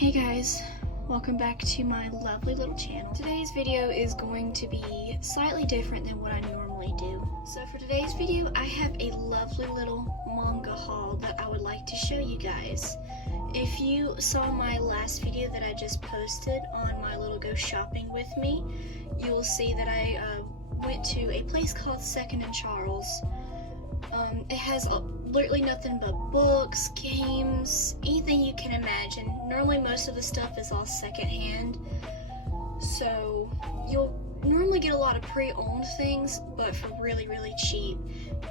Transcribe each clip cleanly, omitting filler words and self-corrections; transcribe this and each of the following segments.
Hey guys, welcome back to my lovely little channel. Today's video is going to be slightly different than what I normally do. So for today's video, I have a lovely little manga haul that I would like to show you guys. If you saw my last video that I just posted on my little go shopping with me, you will see that I went to a place called Second and Charles. It has literally nothing but books, games, anything you can imagine. Normally most of the stuff is all secondhand, so you'll normally get a lot of pre-owned things, but for really, really cheap.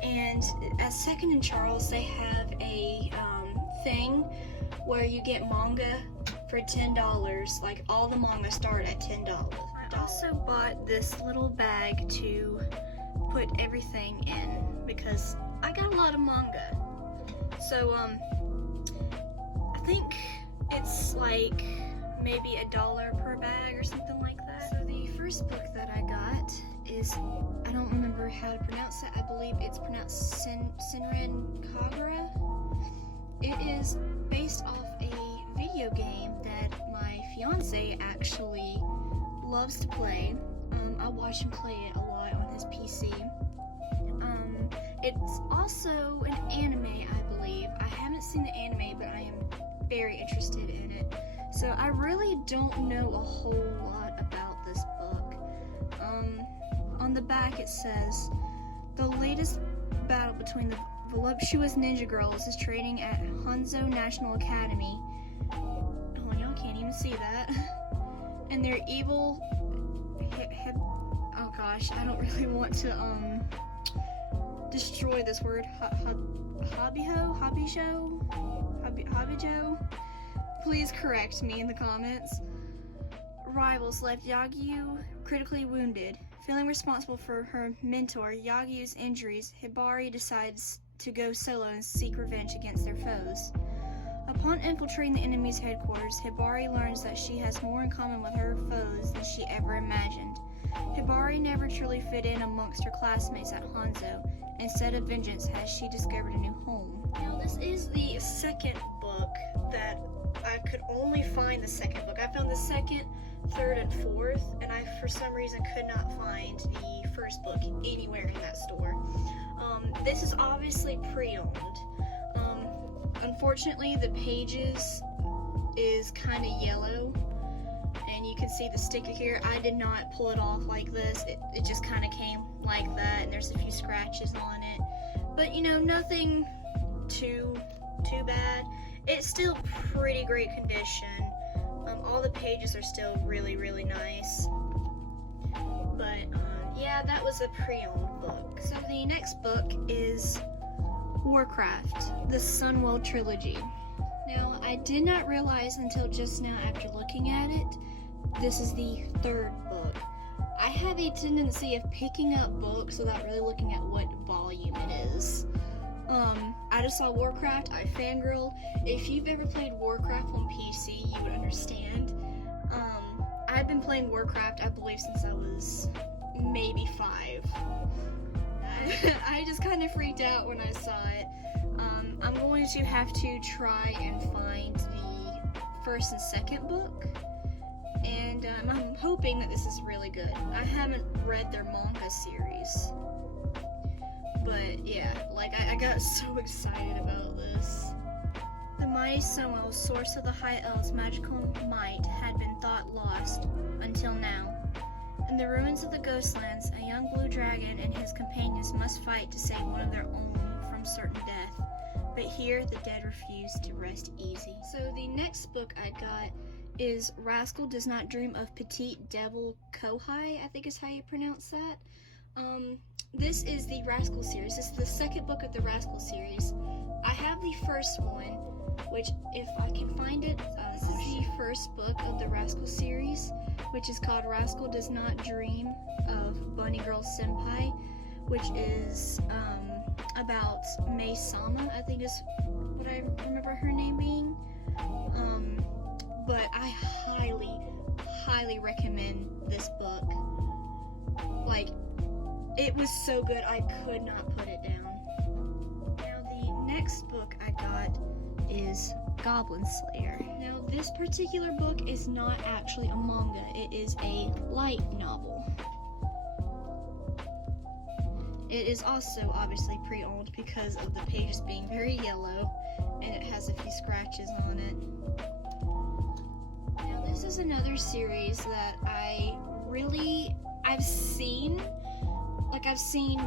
And at Second and Charles, they have a thing where you get manga for $10. Like, all the manga start at $10. I also bought this little bag to put everything in because I got a lot of manga. So I think it's like maybe $1 per bag or something like that. So the first book that I got is, I don't remember how to pronounce it. I believe it's pronounced Syndra Kagura. It is based off a video game that my fiance actually loves to play. I watch him play it a lot on his PC. It's also an anime, I believe. I haven't seen the anime, but I am very interested in it. So I really don't know a whole lot about this book. On the back it says, the latest battle between the voluptuous ninja girls is training at Hanzo National Academy. Oh, y'all can't even see that. And their evil... oh gosh, I don't really want to, destroy this word. Hobbyjo? Please correct me in the comments. Rivals left Yagyu critically wounded. Feeling responsible for her mentor Yagyu's injuries, Hibari decides to go solo and seek revenge against their foes. Upon infiltrating the enemy's headquarters, Hibari learns that she has more in common with her foes than she ever imagined. Hibari never truly fit in amongst her classmates at Hanzo. Instead of vengeance, has she discovered a new home. Now, this is the second book that I could only find the second book. I found the second, third, and fourth, and I, for some reason, could not find the first book anywhere in that store. This is obviously pre-owned. Unfortunately, the pages is kind of yellow, and you can see the sticker here. I did not pull it off like this. It just kind of came like that, and there's a few scratches on it. But, you know, nothing too bad. It's still pretty great condition. All the pages are still really, really nice. But, yeah, that was a pre-owned book. So the next book is Warcraft, the Sunwell Trilogy. Now, I did not realize until just now after looking at it, this is the third book. I have a tendency of picking up books without really looking at what volume it is. I just saw Warcraft, I fangirled. If you've ever played Warcraft on PC, you would understand. I've been playing Warcraft, I believe, since I was maybe 5. I just kind of freaked out when I saw it. I'm going to have to try and find the first and second book, and I'm hoping that this is really good. I haven't read their manga series, but yeah, like I got so excited about this. The mighty Sunwell, source of the High Elves' magical might, had been thought lost until now. In the ruins of the Ghostlands, a young blue dragon and his companions must fight to save one of their own from certain death. But here, the dead refuse to rest easy. So the next book I got is Rascal Does Not Dream of Petite Devil Kohai, I think is how you pronounce that. This is the Rascal series. This is the second book of the Rascal series. I have the first one, which, if I can find it, this is the first book of the Rascal series, which is called Rascal Does Not Dream of Bunny Girl Senpai, which is about Mei Sama, I think is what I remember her name being. But I highly recommend this book. Like, it was so good, I could not put it down. Now, the next book I got is Goblin Slayer. Now, this particular book is not actually a manga, it is a light novel. It is also obviously pre-owned because of the pages being very yellow, and it has a few scratches on it. Now, this is another series that I've seen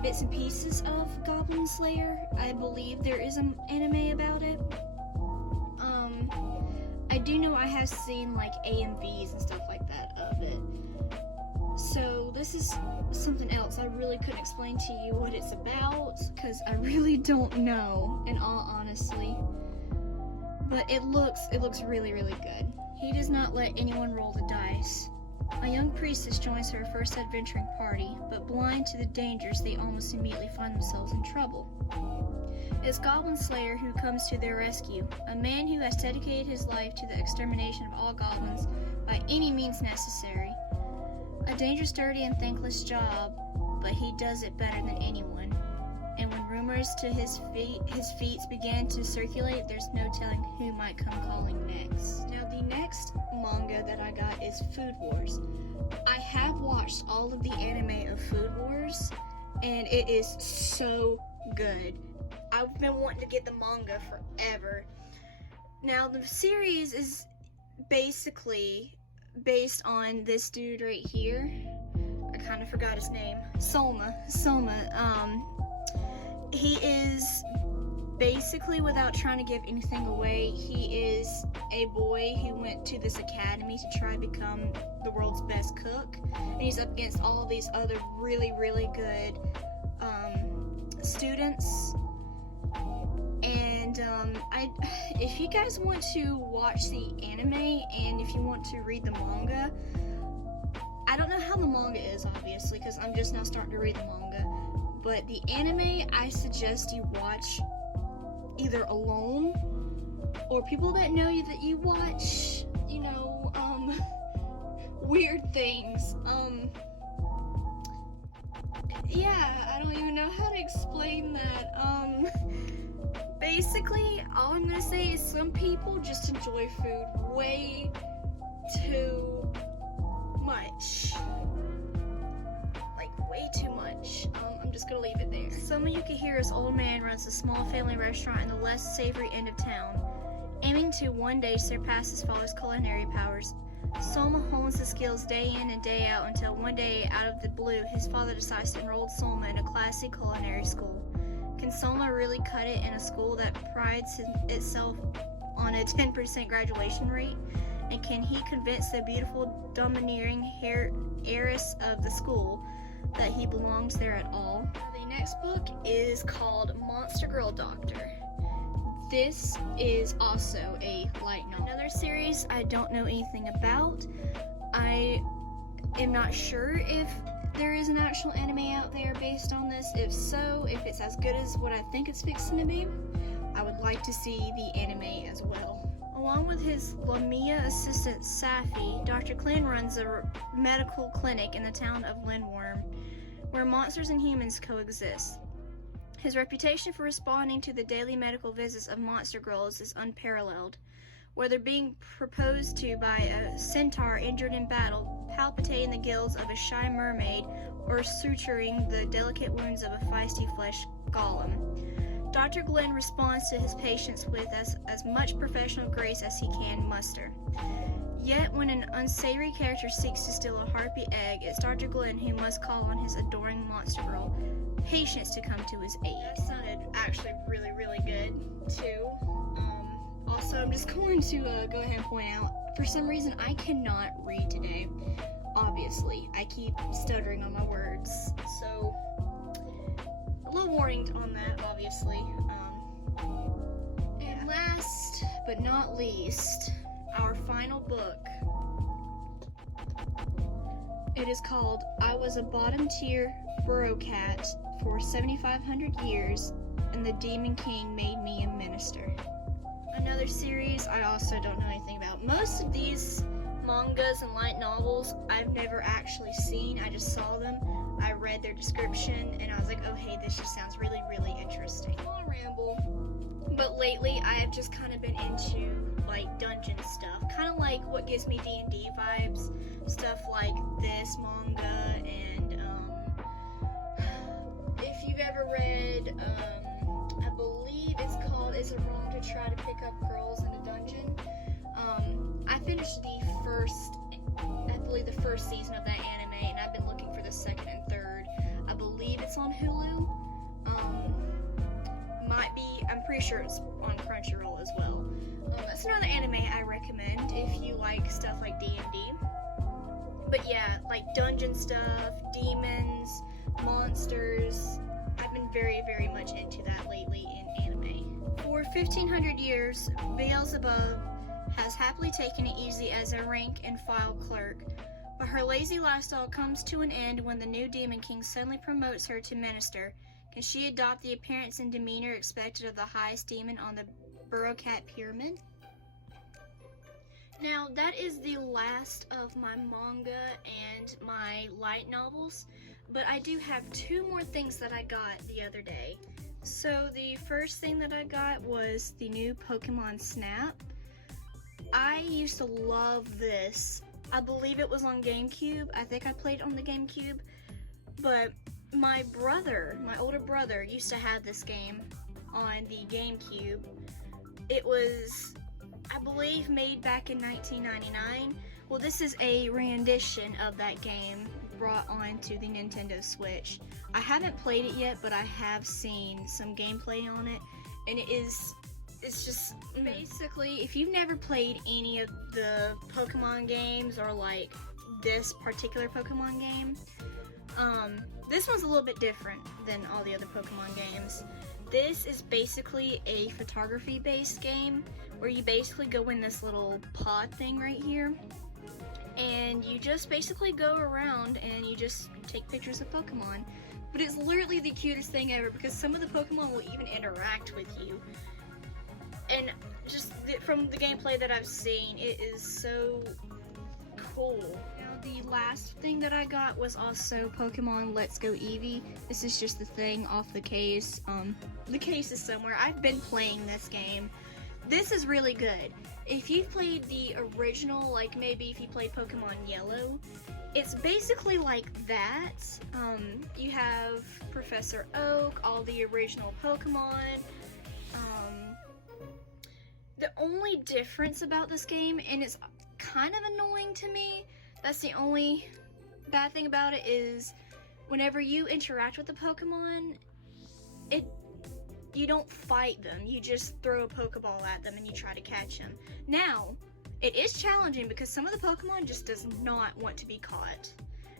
bits and pieces of Goblin Slayer. I believe there is an anime about it. I do know I have seen like AMVs and stuff like that of it. So this is something else I really couldn't explain to you what it's about, because I really don't know, in all honesty. But it looks really, really good. He does not let anyone roll the dice. A young priestess joins her first adventuring party, but blind to the dangers, they almost immediately find themselves in trouble. It's Goblin Slayer who comes to their rescue, a man who has dedicated his life to the extermination of all goblins by any means necessary. A dangerous, dirty, and thankless job, but he does it better than anyone. And when rumors to his feats began to circulate, there's no telling who might come calling next. Now, the next manga that I got is Food Wars. I have watched all of the anime of Food Wars, and it is so good. I've been wanting to get the manga forever. Now, the series is basically based on this dude right here. I kind of forgot his name. Soma. He is basically, without trying to give anything away, he is a boy who went to this academy to try to become the world's best cook. And he's up against all of these other really, really good students. And if you guys want to watch the anime and if you want to read the manga, I don't know how the manga is, obviously, because I'm just now starting to read the manga. But the anime, I suggest you watch either alone or people that know you that you watch, weird things. Yeah, I don't even know how to explain that. Basically, all I'm gonna say is some people just enjoy food way too much. Like, way too much. I'm just gonna leave it there. Soma Yukihira's old man runs a small family restaurant in the less savory end of town. Aiming to one day surpass his father's culinary powers, Soma hones his skills day in and day out until one day, out of the blue, his father decides to enroll Soma in a classy culinary school. Can Soma really cut it in a school that prides itself on a 10% graduation rate? And can he convince the beautiful, domineering heiress of the school that he belongs there at all? The next book is called Monster Girl Doctor. This is also a light novel. Another series I don't know anything about. I am not sure if there is an actual anime out there based on this. If so, if it's as good as what I think it's fixing to be, I would like to see the anime as well. Along with his Lamia assistant Safi, Dr. Klin runs a medical clinic in the town of Lindworm, where monsters and humans coexist. His reputation for responding to the daily medical visits of monster girls is unparalleled. Whether being proposed to by a centaur injured in battle, palpitating the gills of a shy mermaid, or suturing the delicate wounds of a feisty flesh golem, Dr. Glenn responds to his patients with as much professional grace as he can muster. Yet, when an unsavory character seeks to steal a harpy egg, it's Dr. Glenn who must call on his adoring monster girl, Patience, to come to his aid. That sounded actually really, really good, too. Also, I'm just going to go ahead and point out, for some reason, I cannot read today. Obviously, I keep stuttering on my words, so a little warning on that, obviously. And last but not least, our final book. It is called I Was a Bottom Tier Burrow Cat for 7,500 years, and the Demon King made me a minister. Another series I also don't know anything about. Most of these mangas and light novels I've never actually seen. I just saw them, I read their description, and I was like, oh hey, this just sounds really, really interesting. I'll ramble. But lately, I have just kind of been into like dungeon stuff, kind of like what gives me D&D vibes, stuff like this manga, and if you've ever read, I believe it's called Is It Wrong to Try to Pick Up Girls in a Dungeon? I finished the first season of that anime, and I've been looking for the second and third. I believe it's on Hulu. I'm pretty sure it's on Crunchyroll as well. That's another anime I recommend if you like stuff like D&D. But yeah, like dungeon stuff, demons, monsters. I've been very, very much into that lately in anime. For 1500 years, Beelzebub has happily taken it easy as a rank and file clerk, but her lazy lifestyle comes to an end when the new Demon King suddenly promotes her to minister. Can she adopt the appearance and demeanor expected of the highest demon on the Burrowcat pyramid? Now, that is the last of my manga and my light novels, but I do have two more things that I got the other day. So the first thing that I got was the new Pokemon Snap. I used to love this. I believe it was on GameCube. I think I played on the GameCube, but my older brother, used to have this game on the GameCube. It was, I believe, made back in 1999. Well, this is a rendition of that game brought onto the Nintendo Switch. I haven't played it yet, but I have seen some gameplay on it, and it's just basically, if you've never played any of the Pokemon games or like this particular Pokemon game, this one's a little bit different than all the other Pokemon games. This is basically a photography-based game where you basically go in this little pod thing right here, and you just basically go around and you just take pictures of Pokemon. But it's literally the cutest thing ever because some of the Pokemon will even interact with you. And just from the gameplay that I've seen, it is so cool. Now, the last thing that I got was also Pokemon Let's Go Eevee. This is just the thing off the case. The case is somewhere. I've been playing this game. This is really good. If you've played the original, like maybe if you played Pokemon Yellow, it's basically like that. You have Professor Oak, all the original Pokemon. The only difference about this game, and it's kind of annoying to me, that's the only bad thing about it, is whenever you interact with the Pokemon, you don't fight them, you just throw a Pokeball at them and you try to catch them. Now, it is challenging because some of the Pokemon just does not want to be caught,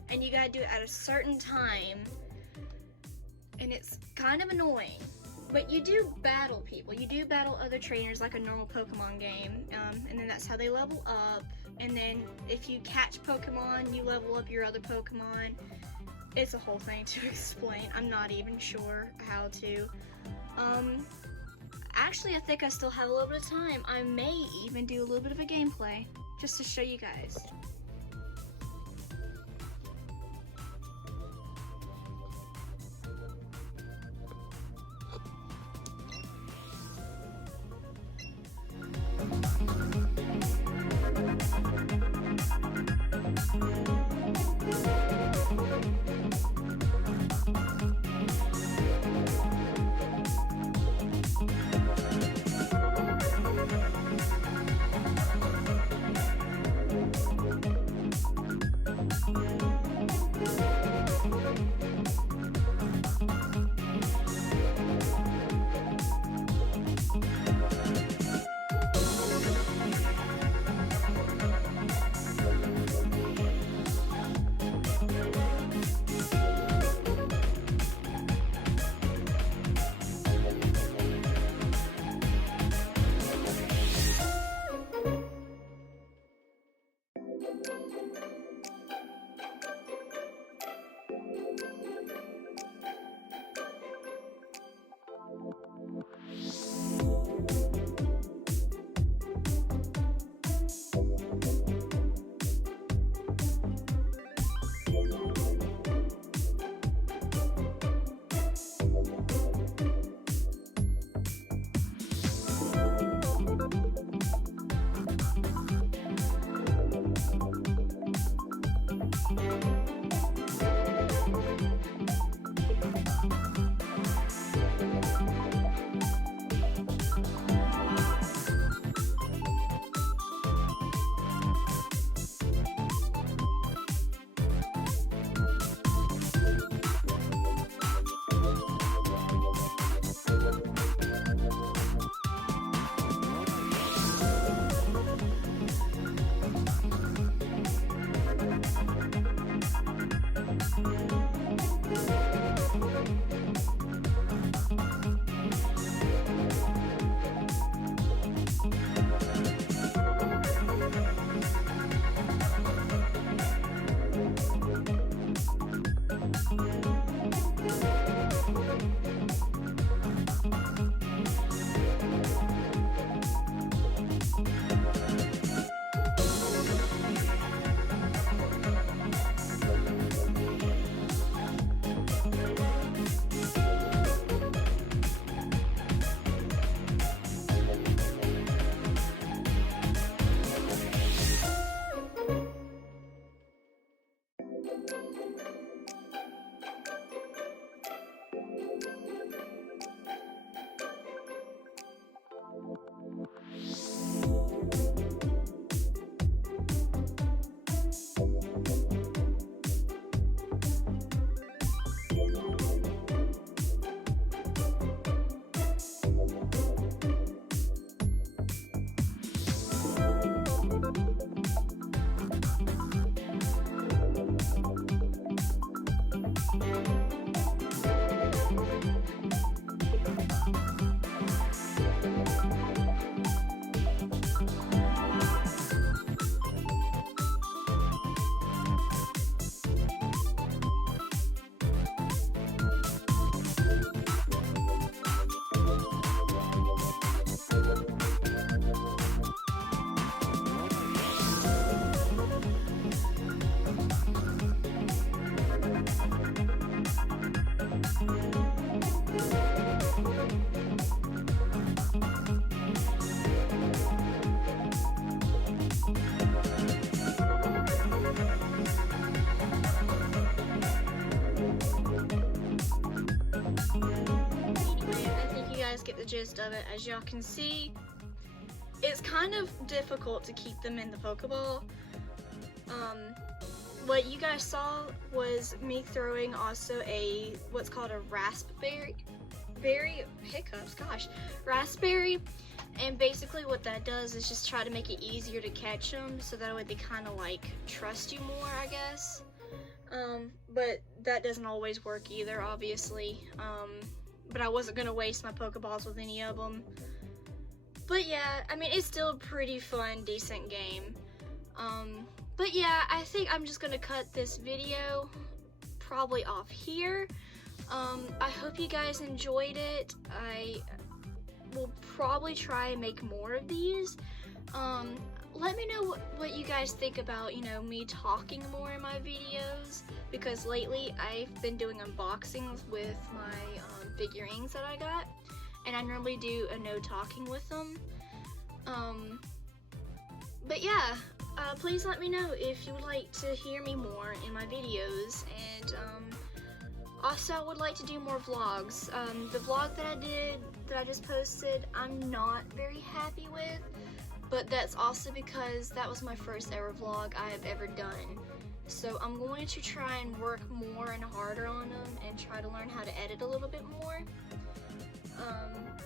and you gotta do it at a certain time, and it's kind of annoying. But you do battle people, you do battle other trainers like a normal Pokemon game, and then that's how they level up. And then if you catch Pokemon, you level up your other Pokemon. It's a whole thing to explain. I'm not even sure how to. Actually, I think I still have a little bit of time. I may even do a little bit of a gameplay just to show you guys. the gist of it. As y'all can see, it's kind of difficult to keep them in the Pokeball. What you guys saw was me throwing also what's called a raspberry, raspberry, and basically what that does is just try to make it easier to catch them, so that way they kind of like trust you more, I guess. But that doesn't always work either, obviously. But I wasn't gonna waste my Pokeballs with any of them. But yeah, I mean, it's still a pretty fun, decent game. But yeah, I think I'm just gonna cut this video probably off here. I hope you guys enjoyed it. I will probably try and make more of these. Let me know what you guys think about, you know, me talking more in my videos, because lately I've been doing unboxings with my figurines that I got, and I normally do a no talking with them. But yeah, please let me know if you would like to hear me more in my videos, and also I would like to do more vlogs. The vlog that I just posted, I'm not very happy with, but that's also because that was my first ever vlog I have ever done. So I'm going to try and work more and harder on them and try to learn how to edit a little bit more.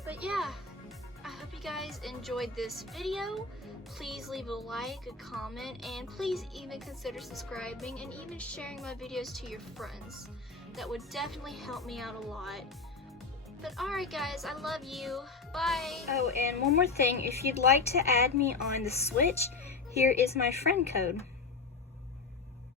But yeah, I hope you guys enjoyed this video. Please leave a like, a comment, and please even consider subscribing and even sharing my videos to your friends. That would definitely help me out a lot. But alright guys, I love you. Bye! Oh, and one more thing, if you'd like to add me on the Switch, here is my friend code.